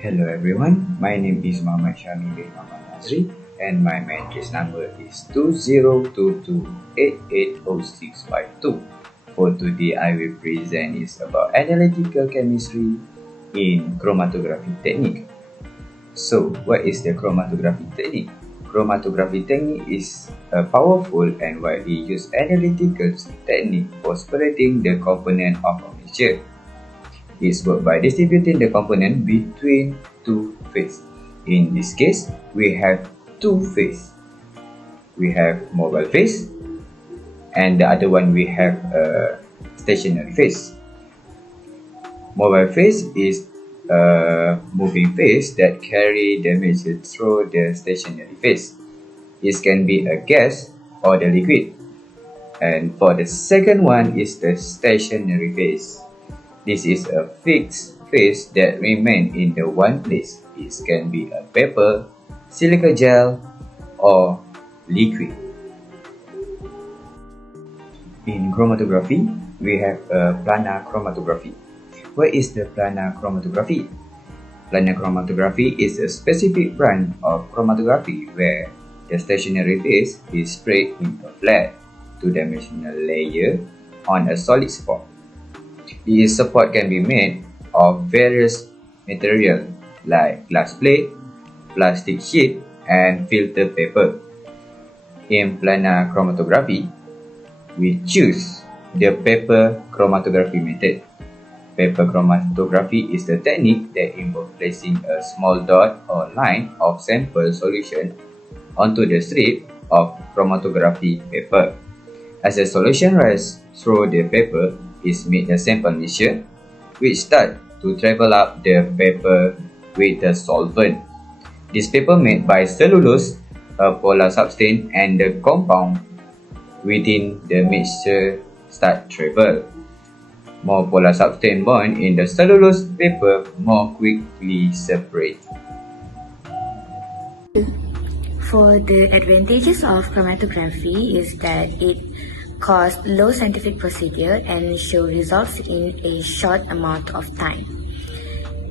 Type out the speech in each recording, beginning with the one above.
Hello everyone, my name is Muhammad Syahmi bin NADZRI and my matrix number is 2022880652. For today I will present is about analytical chemistry in chromatography technique. So what is the chromatography technique? Chromatography technique is a powerful and widely used analytical technique for separating the component of a mixture. It's worked by distributing the component between two phases. In this case, we have two phases. We have mobile phase and the other one we have a stationary phase. Mobile phase is a moving phase that carry the mixture through the stationary phase. It can be a gas or the liquid. And for the second one is the stationary phase. This is a fixed phase that remains in the one place. It can be a paper, silica gel, or liquid. In chromatography, we have a planar chromatography. What is the planar chromatography? Planar chromatography is a specific branch of chromatography where the stationary phase is spread in a flat, two-dimensional layer on a solid spot. This support can be made of various materials like glass plate, plastic sheet, and filter paper. In planar chromatography, we choose the paper chromatography method. Paper chromatography is the technique that involves placing a small dot or line of sample solution onto the strip of chromatography paper. As the solution rises through the paper, is made a sample mixture, which start to travel up the paper with the solvent. This paper made by cellulose, a polar substance, and the compound within the mixture start travel. More polar substance bond in the cellulose paper more quickly separate. For the advantages of chromatography is that it costs low scientific procedure and show results in a short amount of time.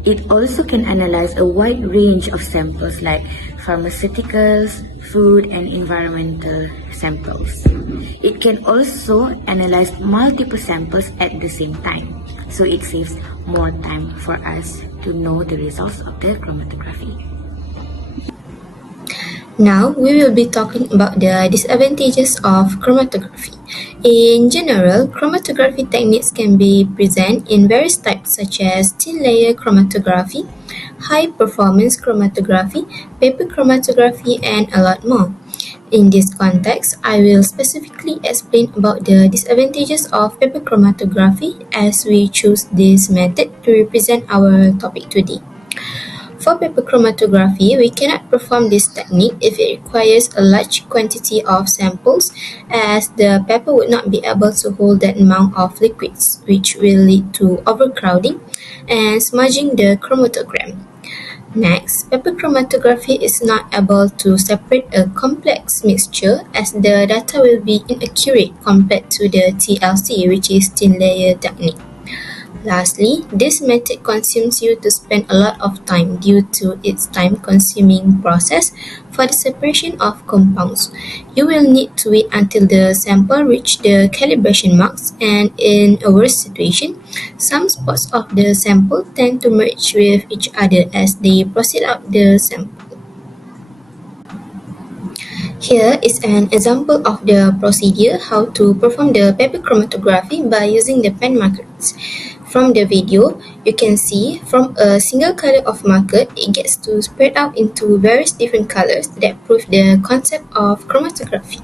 It also can analyze a wide range of samples like pharmaceuticals, food, and environmental samples. It can also analyze multiple samples at the same time, so it saves more time for us to know the results of the chromatography. Now, we will be talking about the disadvantages of chromatography. In general, chromatography techniques can be presented in various types such as thin layer chromatography, high performance chromatography, paper chromatography, and a lot more. In this context, I will specifically explain about the disadvantages of paper chromatography as we choose this method to represent our topic today. For paper chromatography, we cannot perform this technique if it requires a large quantity of samples, as the paper would not be able to hold that amount of liquids, which will lead to overcrowding and smudging the chromatogram. Next, paper chromatography is not able to separate a complex mixture as the data will be inaccurate compared to the TLC, which is thin layer technique. Lastly, this method consumes you to spend a lot of time due to its time-consuming process for the separation of compounds. You will need to wait until the sample reach the calibration marks, and in a worse situation, some spots of the sample tend to merge with each other as they proceed up the sample. Here is an example of the procedure how to perform the paper chromatography by using the pen markers. From the video, you can see from a single color of marker, it gets to spread out into various different colors that prove the concept of chromatography.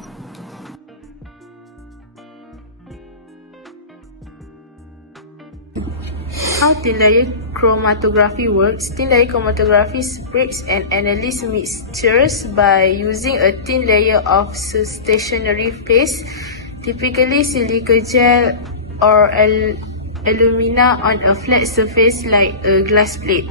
How thin layer chromatography works? Thin layer chromatography separates and analyzes mixtures by using a thin layer of stationary phase, typically silica gel or alumina on a flat surface like a glass plate.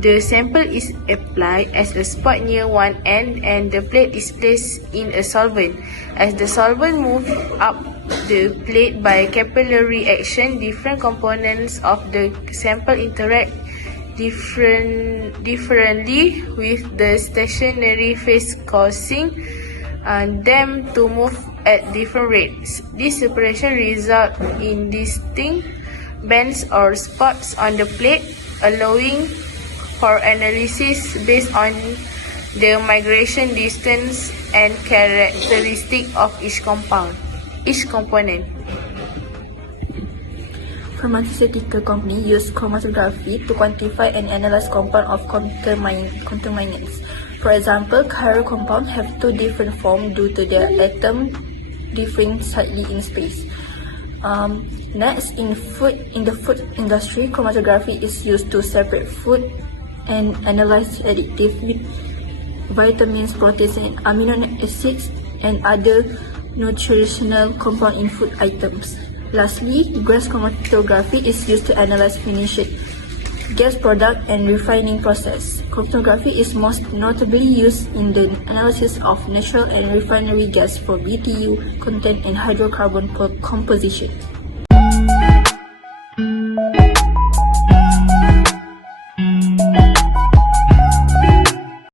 The sample is applied as a spot near one end and the plate is placed in a solvent. As the solvent moves up the plate by capillary action, different components of the sample interact differently, with the stationary phase causing them to move at different rates. This separation results in distinct bands or spots on the plate, allowing for analysis based on the migration distance and characteristic of each component. Pharmaceutical companies use chromatography to quantify and analyze compounds of contaminants. For example, chiral compounds have two different forms due to their atoms differing slightly in space. Next, in the food industry, chromatography is used to separate food and analyze additives with vitamins, proteins, and amino acids and other nutritional compounds in food items. Lastly, gas chromatography is used to analyze finished gas product and refining process. Chromatography is most notably used in the analysis of natural and refinery gas for BTU content and hydrocarbon composition.